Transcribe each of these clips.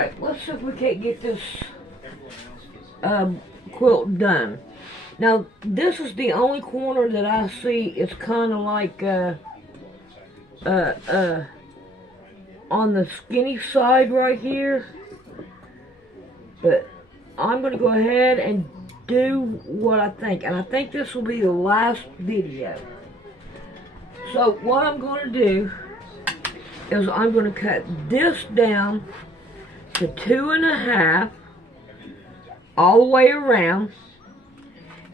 Alright, let's see if we can't get this quilt done. Now, this is the only corner that I see. It's kind of like, on the skinny side right here. But I'm going to go ahead and do what I think. And I think this will be the last video. So, what I'm going to do is I'm going to cut this down to 2.5 all the way around,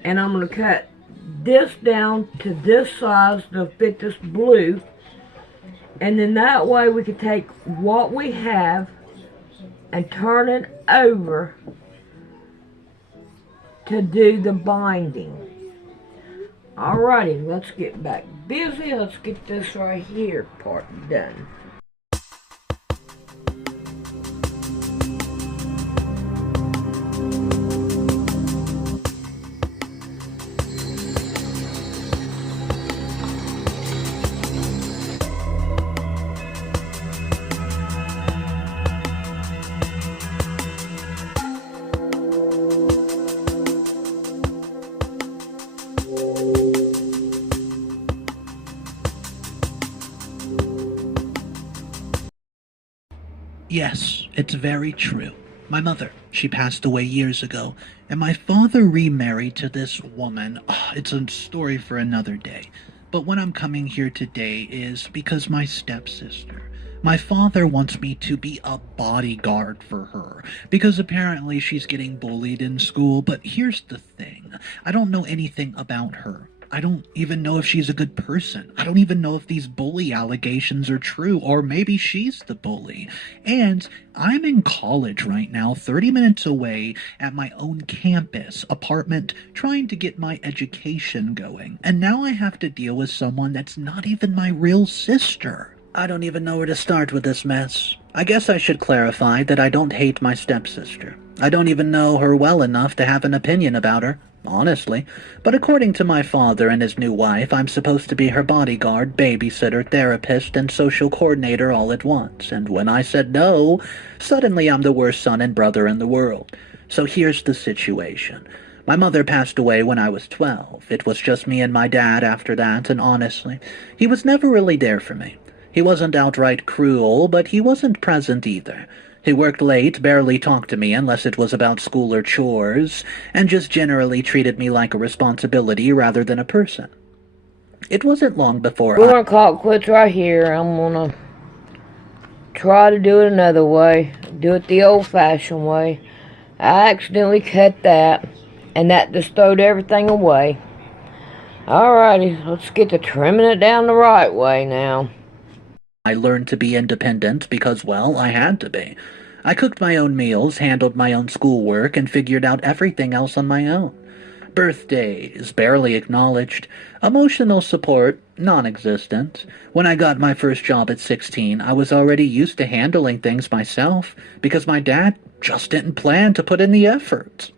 and I'm going to cut this down to this size to fit this blue, and then that way we can take what we have and turn it over to do the binding. Alrighty, let's get back busy. Let's get this right here part done. Yes, it's very true. My mother, she passed away years ago, and my father remarried to this woman. It's a story for another day. But what I'm coming here today is because my stepsister. My father wants me to be a bodyguard for her, because apparently she's getting bullied in school. But here's the thing, I don't know anything about her. I don't even know if she's a good person. I don't even know if these bully allegations are true, or maybe she's the bully. And I'm in college right now, 30 minutes away at my own campus, apartment, trying to get my education going. And now I have to deal with someone that's not even my real sister. I don't even know where to start with this mess. I guess I should clarify that I don't hate my stepsister. I don't even know her well enough to have an opinion about her, honestly. But according to my father and his new wife, I'm supposed to be her bodyguard, babysitter, therapist, and social coordinator all at once. And when I said no, suddenly I'm the worst son and brother in the world. So here's the situation. My mother passed away when I was 12. It was just me and my dad after that, and honestly, he was never really there for me. He wasn't outright cruel, but he wasn't present either. He worked late, barely talked to me unless it was about school or chores, and just generally treated me like a responsibility rather than a person. It wasn't long before We're gonna call it quits right here. I'm gonna try to do it another way. Do it the old-fashioned way. I accidentally cut that, and that just throwed everything away. Alrighty, let's get to trimming it down the right way now. I learned to be independent because, well, I had to be. I cooked my own meals, handled my own schoolwork, and figured out everything else on my own. Birthdays, barely acknowledged. Emotional support, non-existent. When I got my first job at 16, I was already used to handling things myself, because my dad just didn't plan to put in the effort.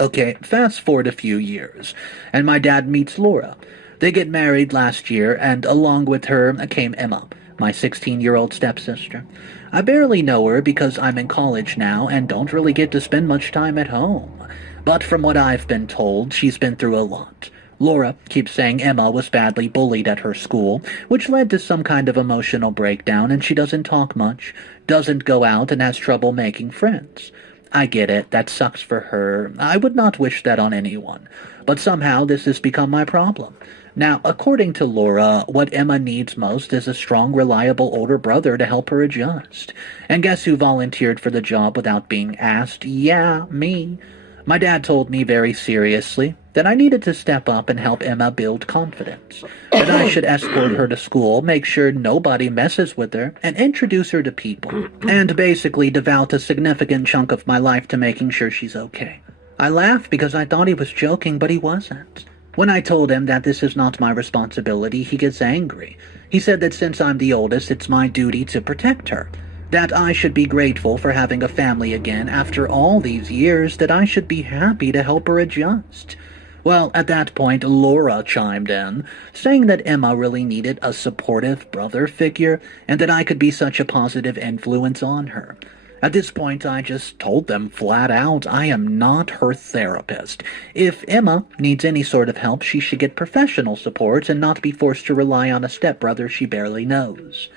Okay, fast forward a few years, and my dad meets Laura. They get married last year, and along with her came Emma, my 16-year-old stepsister. I barely know her because I'm in college now and don't really get to spend much time at home. But from what I've been told, she's been through a lot. Laura keeps saying Emma was badly bullied at her school, which led to some kind of emotional breakdown, and she doesn't talk much, doesn't go out, and has trouble making friends. I get it, that sucks for her. I would not wish that on anyone. But somehow this has become my problem. Now, according to Laura, what Emma needs most is a strong, reliable older brother to help her adjust. And guess who volunteered for the job without being asked? Yeah, me. My dad told me very seriously that I needed to step up and help Emma build confidence, that I should escort her to school, make sure nobody messes with her, and introduce her to people, and basically devote a significant chunk of my life to making sure she's okay. I laughed because I thought he was joking, but he wasn't. When I told him that this is not my responsibility, he gets angry. He said that since I'm the oldest, it's my duty to protect her. That I should be grateful for having a family again after all these years, that I should be happy to help her adjust. Well, at that point, Laura chimed in, saying that Emma really needed a supportive brother figure, and that I could be such a positive influence on her. At this point, I just told them flat out I am not her therapist. If Emma needs any sort of help, she should get professional support and not be forced to rely on a stepbrother she barely knows.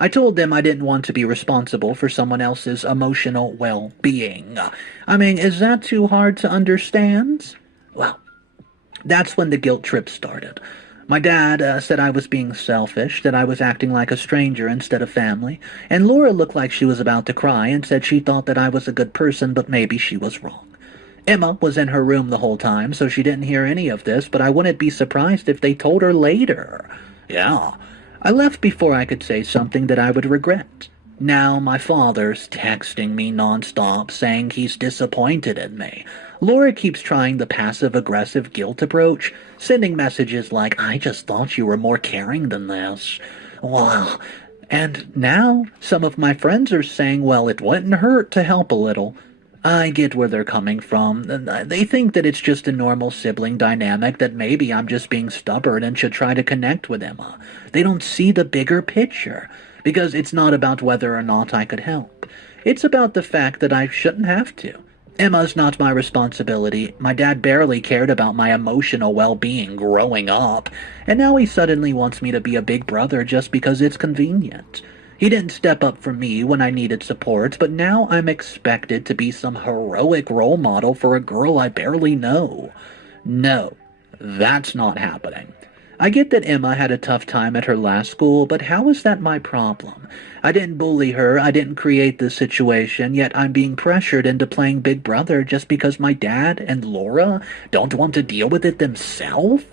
I told them I didn't want to be responsible for someone else's emotional well-being. I mean, is that too hard to understand? Well, that's when the guilt trip started. My dad said I was being selfish, that I was acting like a stranger instead of family, and Laura looked like she was about to cry and said she thought that I was a good person, but maybe she was wrong. Emma was in her room the whole time, so she didn't hear any of this, but I wouldn't be surprised if they told her later. Yeah, I left before I could say something that I would regret. Now my father's texting me nonstop saying he's disappointed in me. Laura keeps trying the passive-aggressive guilt approach, sending messages like, I just thought you were more caring than this. Wow. And now some of my friends are saying, well, it wouldn't hurt to help a little. I get where they're coming from. They think that it's just a normal sibling dynamic, that maybe I'm just being stubborn and should try to connect with Emma. They don't see the bigger picture, because it's not about whether or not I could help. It's about the fact that I shouldn't have to. Emma's not my responsibility. My dad barely cared about my emotional well-being growing up, and now he suddenly wants me to be a big brother just because it's convenient. He didn't step up for me when I needed support, but now I'm expected to be some heroic role model for a girl I barely know. No, that's not happening. I get that Emma had a tough time at her last school, but how is that my problem? I didn't bully her, I didn't create this situation, yet I'm being pressured into playing Big Brother just because my dad and Laura don't want to deal with it themselves?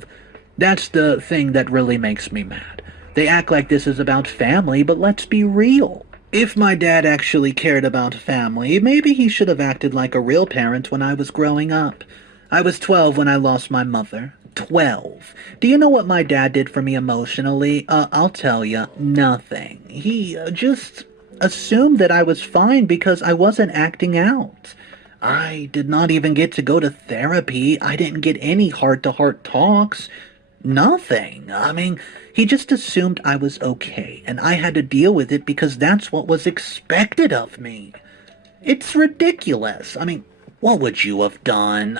That's the thing that really makes me mad. They act like this is about family, but let's be real. If my dad actually cared about family, maybe he should have acted like a real parent when I was growing up. I was 12 when I lost my mother. 12. Do you know what my dad did for me emotionally? I'll tell you, nothing. He just assumed that I was fine because I wasn't acting out. I did not even get to go to therapy. I didn't get any heart-to-heart talks. Nothing. I mean, he just assumed I was okay, and I had to deal with it because that's what was expected of me. It's ridiculous. I mean, what would you have done?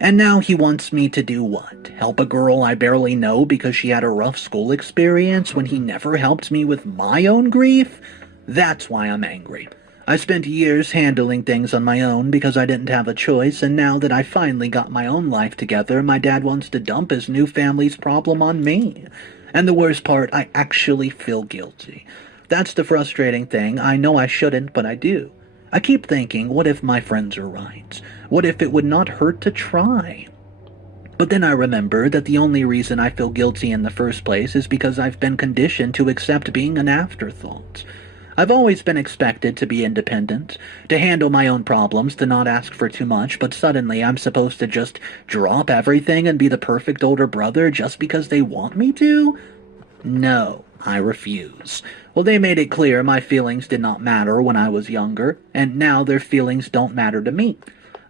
And now he wants me to do what? Help a girl I barely know because she had a rough school experience when he never helped me with my own grief? That's why I'm angry. I spent years handling things on my own because I didn't have a choice, and now that I finally got my own life together, my dad wants to dump his new family's problem on me. And the worst part, I actually feel guilty. That's the frustrating thing. I know I shouldn't, but I do. I keep thinking, what if my friends are right? What if it would not hurt to try? But then I remember that the only reason I feel guilty in the first place is because I've been conditioned to accept being an afterthought. I've always been expected to be independent, to handle my own problems, to not ask for too much, but suddenly I'm supposed to just drop everything and be the perfect older brother just because they want me to? No, I refuse. Well, they made it clear my feelings did not matter when I was younger, and now their feelings don't matter to me.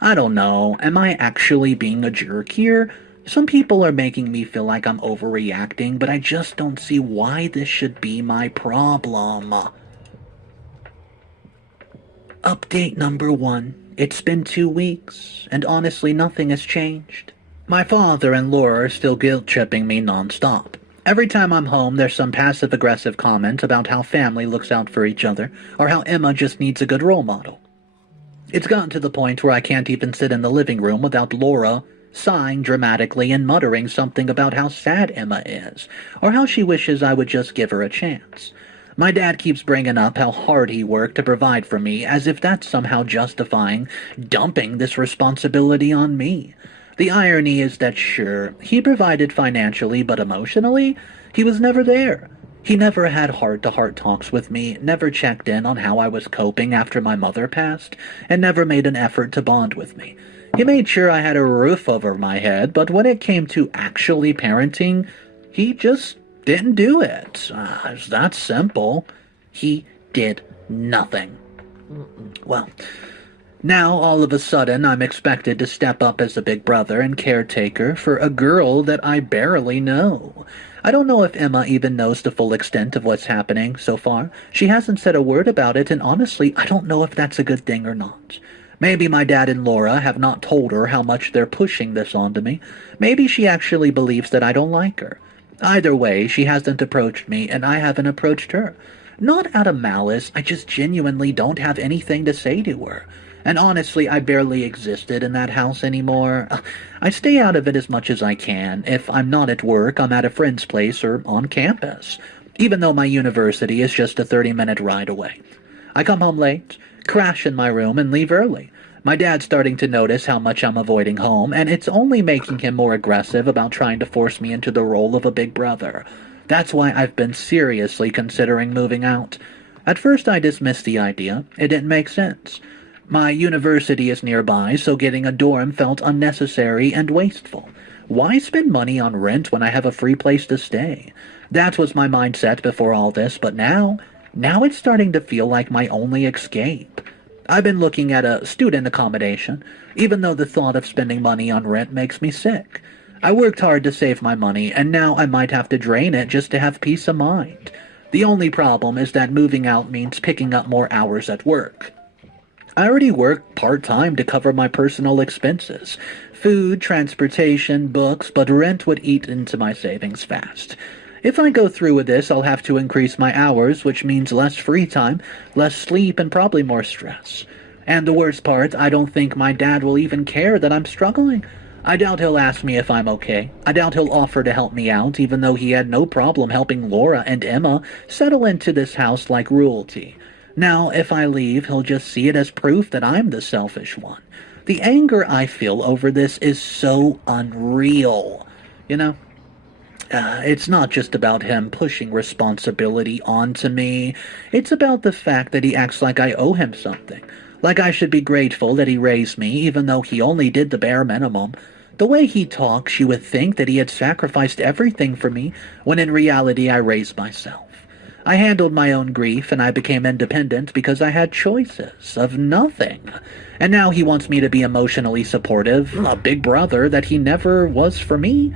I don't know, am I actually being a jerk here? Some people are making me feel like I'm overreacting, but I just don't see why this should be my problem. Update number 1. It's been 2 weeks, and honestly nothing has changed. My father and Laura are still guilt-tripping me non-stop. Every time I'm home, there's some passive-aggressive comment about how family looks out for each other, or how Emma just needs a good role model. It's gotten to the point where I can't even sit in the living room without Laura sighing dramatically and muttering something about how sad Emma is, or how she wishes I would just give her a chance. My dad keeps bringing up how hard he worked to provide for me, as if that's somehow justifying dumping this responsibility on me. The irony is that sure, he provided financially, but emotionally, he was never there. He never had heart-to-heart talks with me, never checked in on how I was coping after my mother passed, and never made an effort to bond with me. He made sure I had a roof over my head, but when it came to actually parenting, he just didn't do it. It's that simple. He did nothing. Well, now, all of a sudden, I'm expected to step up as a big brother and caretaker for a girl that I barely know. I don't know if Emma even knows the full extent of what's happening so far. She hasn't said a word about it, and honestly, I don't know if that's a good thing or not. Maybe my dad and Laura have not told her how much they're pushing this onto me. Maybe she actually believes that I don't like her. Either way, she hasn't approached me, and I haven't approached her. Not out of malice, I just genuinely don't have anything to say to her. And honestly, I barely existed in that house anymore. I stay out of it as much as I can. If I'm not at work, I'm at a friend's place or on campus, even though my university is just a 30-minute ride away. I come home late, crash in my room, and leave early. My dad's starting to notice how much I'm avoiding home, and it's only making him more aggressive about trying to force me into the role of a big brother. That's why I've been seriously considering moving out. At first I dismissed the idea. It didn't make sense. My university is nearby, so getting a dorm felt unnecessary and wasteful. Why spend money on rent when I have a free place to stay? That was my mindset before all this, but now it's starting to feel like my only escape. I've been looking at a student accommodation, even though the thought of spending money on rent makes me sick. I worked hard to save my money, and now I might have to drain it just to have peace of mind. The only problem is that moving out means picking up more hours at work. I already work part-time to cover my personal expenses. Food, transportation, books, but rent would eat into my savings fast. If I go through with this, I'll have to increase my hours, which means less free time, less sleep, and probably more stress. And the worst part, I don't think my dad will even care that I'm struggling. I doubt he'll ask me if I'm okay. I doubt he'll offer to help me out, even though he had no problem helping Laura and Emma settle into this house like royalty. Now, if I leave, he'll just see it as proof that I'm the selfish one. The anger I feel over this is so unreal. It's not just about him pushing responsibility onto me. It's about the fact that he acts like I owe him something. Like I should be grateful that he raised me, even though he only did the bare minimum. The way he talks, you would think that he had sacrificed everything for me, when in reality I raised myself. I handled my own grief, and I became independent because I had choices of nothing. And now he wants me to be emotionally supportive, a big brother that he never was for me.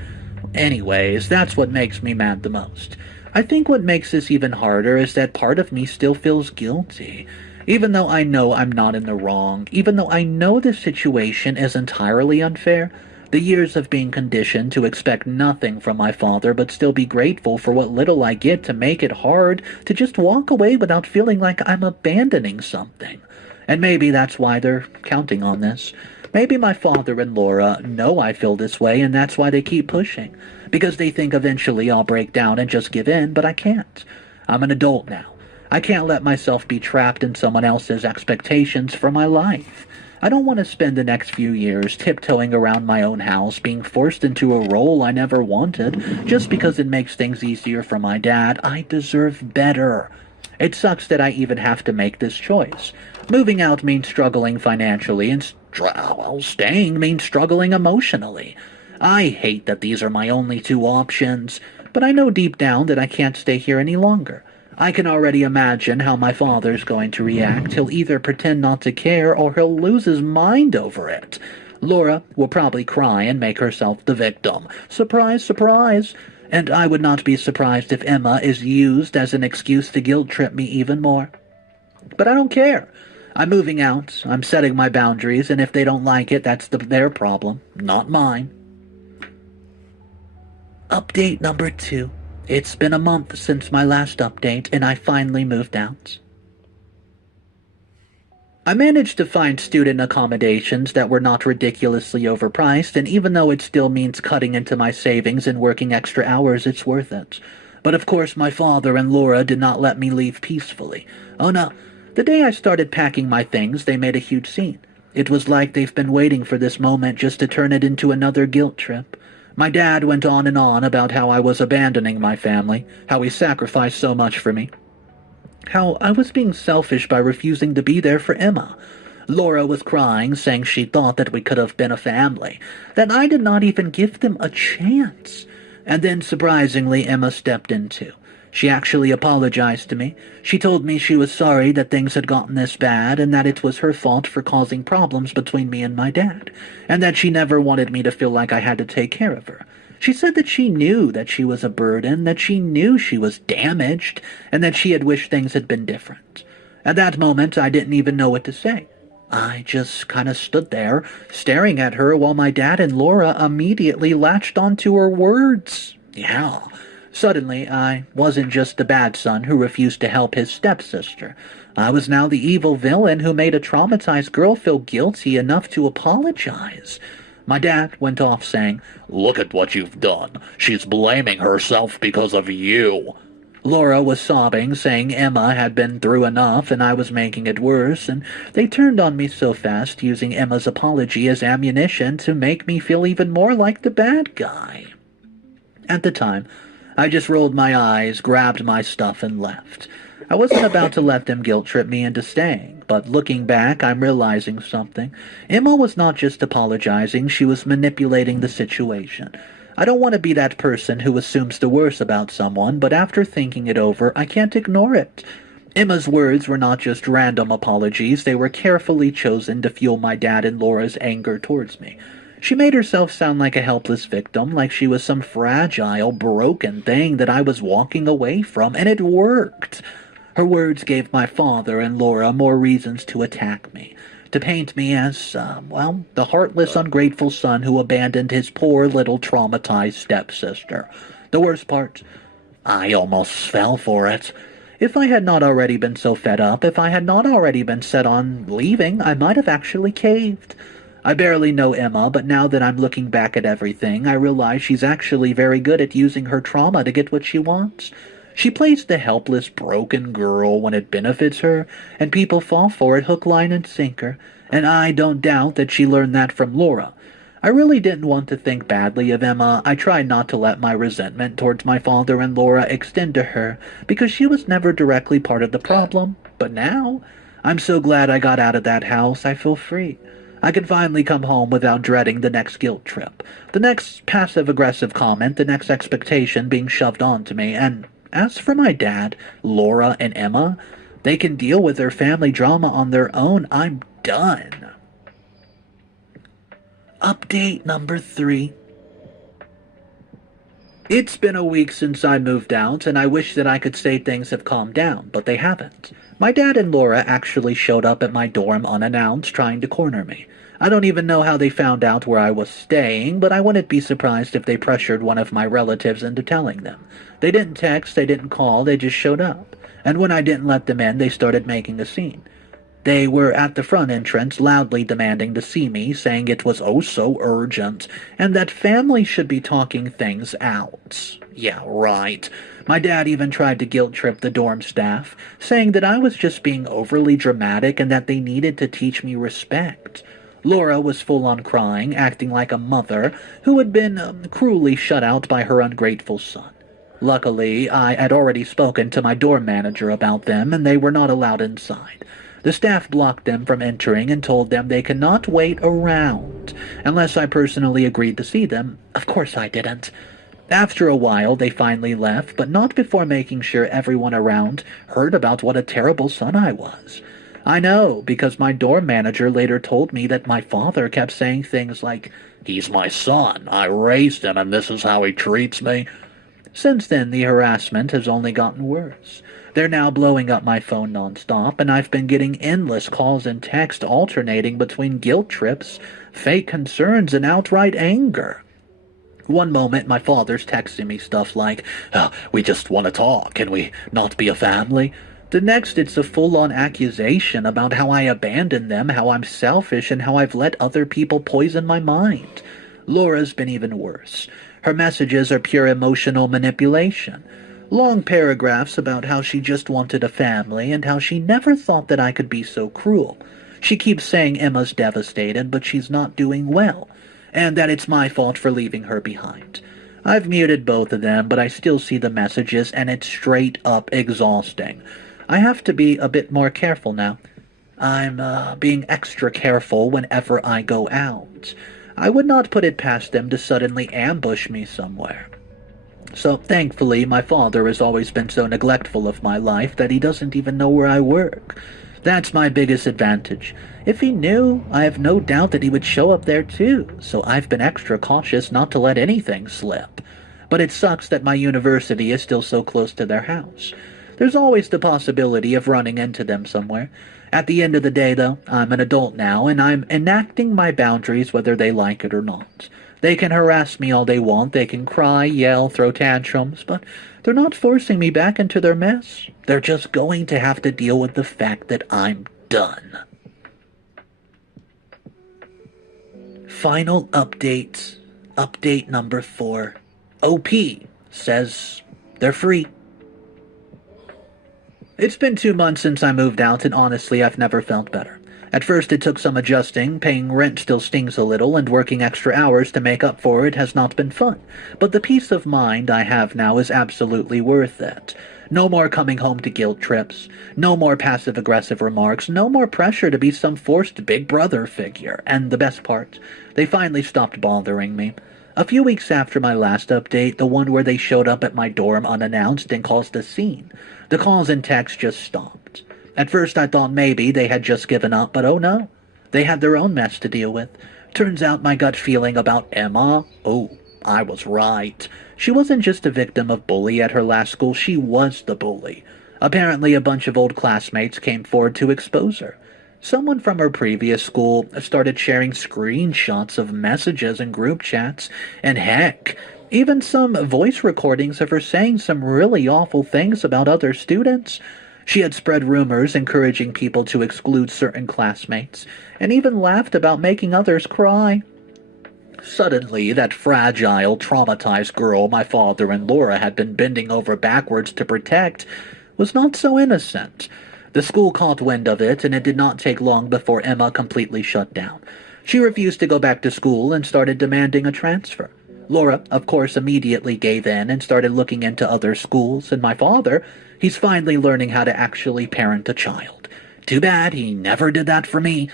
Anyways, that's what makes me mad the most. I think what makes this even harder is that part of me still feels guilty. Even though I know I'm not in the wrong, even though I know this situation is entirely unfair, the years of being conditioned to expect nothing from my father but still be grateful for what little I get to make it hard to just walk away without feeling like I'm abandoning something. And maybe that's why they're counting on this. Maybe my father and Laura know I feel this way, and that's why they keep pushing. Because they think eventually I'll break down and just give in, but I can't. I'm an adult now. I can't let myself be trapped in someone else's expectations for my life. I don't want to spend the next few years tiptoeing around my own house, being forced into a role I never wanted, just because it makes things easier for my dad. I deserve better. It sucks that I even have to make this choice. Moving out means struggling financially, and staying means struggling emotionally. I hate that these are my only two options, but I know deep down that I can't stay here any longer. I can already imagine how my father's going to react. He'll either pretend not to care or he'll lose his mind over it. Laura will probably cry and make herself the victim. Surprise, surprise. And I would not be surprised if Emma is used as an excuse to guilt-trip me even more. But I don't care. I'm moving out, I'm setting my boundaries, and if they don't like it, that's their problem, not mine. Update number 2. It's been a month since my last update, and I finally moved out. I managed to find student accommodations that were not ridiculously overpriced, and even though it still means cutting into my savings and working extra hours, it's worth it. But of course, my father and Laura did not let me leave peacefully. Oh no, the day I started packing my things, they made a huge scene. It was like they've been waiting for this moment just to turn it into another guilt trip. My dad went on and on about how I was abandoning my family, how he sacrificed so much for me, how I was being selfish by refusing to be there for Emma. Laura was crying, saying she thought that we could have been a family, that I did not even give them a chance. And then, surprisingly, Emma stepped in too. She actually apologized to me. She told me she was sorry that things had gotten this bad and that it was her fault for causing problems between me and my dad, and that she never wanted me to feel like I had to take care of her. She said that she knew that she was a burden, that she knew she was damaged, and that she had wished things had been different. At that moment, I didn't even know what to say. I just kind of stood there, staring at her while my dad and Laura immediately latched onto her words. Yeah. Suddenly, I wasn't just the bad son who refused to help his stepsister. I was now the evil villain who made a traumatized girl feel guilty enough to apologize. My dad went off saying, "Look at what you've done. She's blaming herself because of you." Laura was sobbing, saying Emma had been through enough and I was making it worse, and they turned on me so fast, using Emma's apology as ammunition to make me feel even more like the bad guy. At the time, I just rolled my eyes, grabbed my stuff, and left. I wasn't about to let them guilt-trip me into staying, but looking back, I'm realizing something. Emma was not just apologizing, she was manipulating the situation. I don't want to be that person who assumes the worst about someone, but after thinking it over, I can't ignore it. Emma's words were not just random apologies, they were carefully chosen to fuel my dad and Laura's anger towards me. She made herself sound like a helpless victim, like she was some fragile, broken thing that I was walking away from, and it worked. Her words gave my father and Laura more reasons to attack me, to paint me as, the heartless, ungrateful son who abandoned his poor little traumatized stepsister. The worst part, I almost fell for it. If I had not already been so fed up, if I had not already been set on leaving, I might have actually caved. I barely know Emma, but now that I'm looking back at everything, I realize she's actually very good at using her trauma to get what she wants. She plays the helpless, broken girl when it benefits her, and people fall for it hook, line, and sinker, and I don't doubt that she learned that from Laura. I really didn't want to think badly of Emma. I tried not to let my resentment towards my father and Laura extend to her, because she was never directly part of the problem. But now, I'm so glad I got out of that house. I feel free. I can finally come home without dreading the next guilt trip, the next passive-aggressive comment, the next expectation being shoved onto me, and as for my dad, Laura, and Emma, they can deal with their family drama on their own. I'm done. Update number 3. It's been a week since I moved out, and I wish that I could say things have calmed down, but they haven't. My dad and Laura actually showed up at my dorm unannounced, trying to corner me. I don't even know how they found out where I was staying, but I wouldn't be surprised if they pressured one of my relatives into telling them. They didn't text, they didn't call, they just showed up. And when I didn't let them in, they started making a scene. They were at the front entrance, loudly demanding to see me, saying it was oh so urgent, and that family should be talking things out. Yeah, right. My dad even tried to guilt-trip the dorm staff, saying that I was just being overly dramatic and that they needed to teach me respect. Laura was full-on crying, acting like a mother who had been cruelly shut out by her ungrateful son. Luckily, I had already spoken to my dorm manager about them, and they were not allowed inside. The staff blocked them from entering and told them they could not wait around, unless I personally agreed to see them. Of course I didn't. After a while, they finally left, but not before making sure everyone around heard about what a terrible son I was. I know, because my dorm manager later told me that my father kept saying things like, "He's my son, I raised him, and this is how he treats me." Since then, the harassment has only gotten worse. They're now blowing up my phone nonstop, and I've been getting endless calls and texts alternating between guilt trips, fake concerns, and outright anger. One moment, my father's texting me stuff like, "We just want to talk, can we not be a family?" The next, it's a full-on accusation about how I abandoned them, how I'm selfish, and how I've let other people poison my mind. Laura's been even worse. Her messages are pure emotional manipulation. Long paragraphs about how she just wanted a family and how she never thought that I could be so cruel. She keeps saying Emma's devastated, but she's not doing well, and that it's my fault for leaving her behind. I've muted both of them, but I still see the messages, and it's straight up exhausting. I have to be a bit more careful now. I'm being extra careful whenever I go out. I would not put it past them to suddenly ambush me somewhere. So thankfully, my father has always been so neglectful of my life that he doesn't even know where I work. That's my biggest advantage. If he knew, I have no doubt that he would show up there too, so I've been extra cautious not to let anything slip. But it sucks that my university is still so close to their house. There's always the possibility of running into them somewhere. At the end of the day, though, I'm an adult now, and I'm enacting my boundaries whether they like it or not. They can harass me all they want, they can cry, yell, throw tantrums, but they're not forcing me back into their mess. They're just going to have to deal with the fact that I'm done. Final update. Update number 4. OP says they're free. It's been 2 months since I moved out, and honestly, I've never felt better. At first, it took some adjusting. Paying rent still stings a little, and working extra hours to make up for it has not been fun. But the peace of mind I have now is absolutely worth it. No more coming home to guilt trips. No more passive-aggressive remarks. No more pressure to be some forced big brother figure. And the best part, they finally stopped bothering me. A few weeks after my last update, the one where they showed up at my dorm unannounced and caused a scene, the calls and texts just stopped. At first I thought maybe they had just given up, but oh no. They had their own mess to deal with. Turns out my gut feeling about Emma, oh, I was right. She wasn't just a victim of bully at her last school, she was the bully. Apparently a bunch of old classmates came forward to expose her. Someone from her previous school started sharing screenshots of messages and group chats, and heck, even some voice recordings of her saying some really awful things about other students. She had spread rumors encouraging people to exclude certain classmates, and even laughed about making others cry. Suddenly, that fragile, traumatized girl my father and Laura had been bending over backwards to protect was not so innocent. The school caught wind of it, and it did not take long before Emma completely shut down. She refused to go back to school and started demanding a transfer. Laura, of course, immediately gave in and started looking into other schools, and my father, he's finally learning how to actually parent a child. Too bad he never did that for me.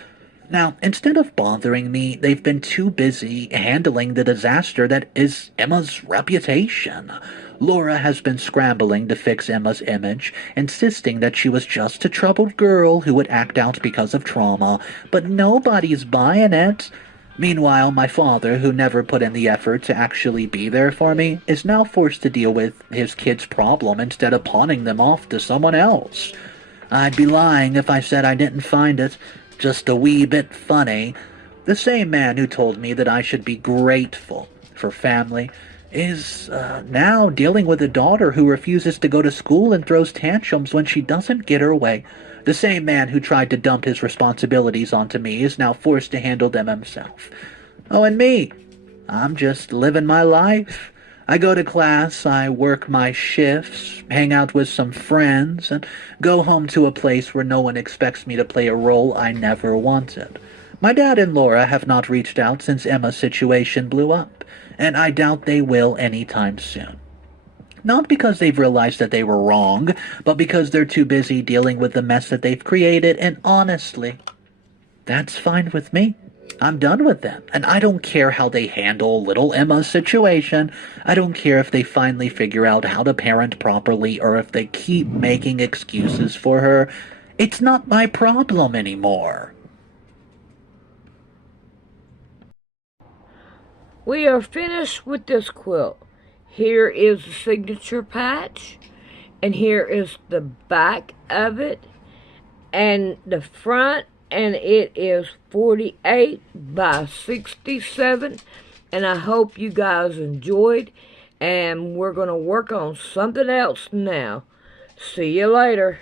Now, instead of bothering me, they've been too busy handling the disaster that is Emma's reputation. Laura has been scrambling to fix Emma's image, insisting that she was just a troubled girl who would act out because of trauma, but nobody's buying it. Meanwhile, my father, who never put in the effort to actually be there for me, is now forced to deal with his kid's problem instead of pawning them off to someone else. I'd be lying if I said I didn't find it just a wee bit funny. The same man who told me that I should be grateful for family is now dealing with a daughter who refuses to go to school and throws tantrums when she doesn't get her way. The same man who tried to dump his responsibilities onto me is now forced to handle them himself. Oh, and me. I'm just living my life. I go to class, I work my shifts, hang out with some friends, and go home to a place where no one expects me to play a role I never wanted. My dad and Laura have not reached out since Emma's situation blew up, and I doubt they will anytime soon. Not because they've realized that they were wrong, but because they're too busy dealing with the mess that they've created, and honestly, that's fine with me. I'm done with them, and I don't care how they handle little Emma's situation. I don't care if they finally figure out how to parent properly or if they keep making excuses for her. It's not my problem anymore. We are finished with this quilt. Here is the signature patch, and here is the back of it, and the front, and it is 48 by 67, and I hope you guys enjoyed, and we're going to work on something else now. See you later.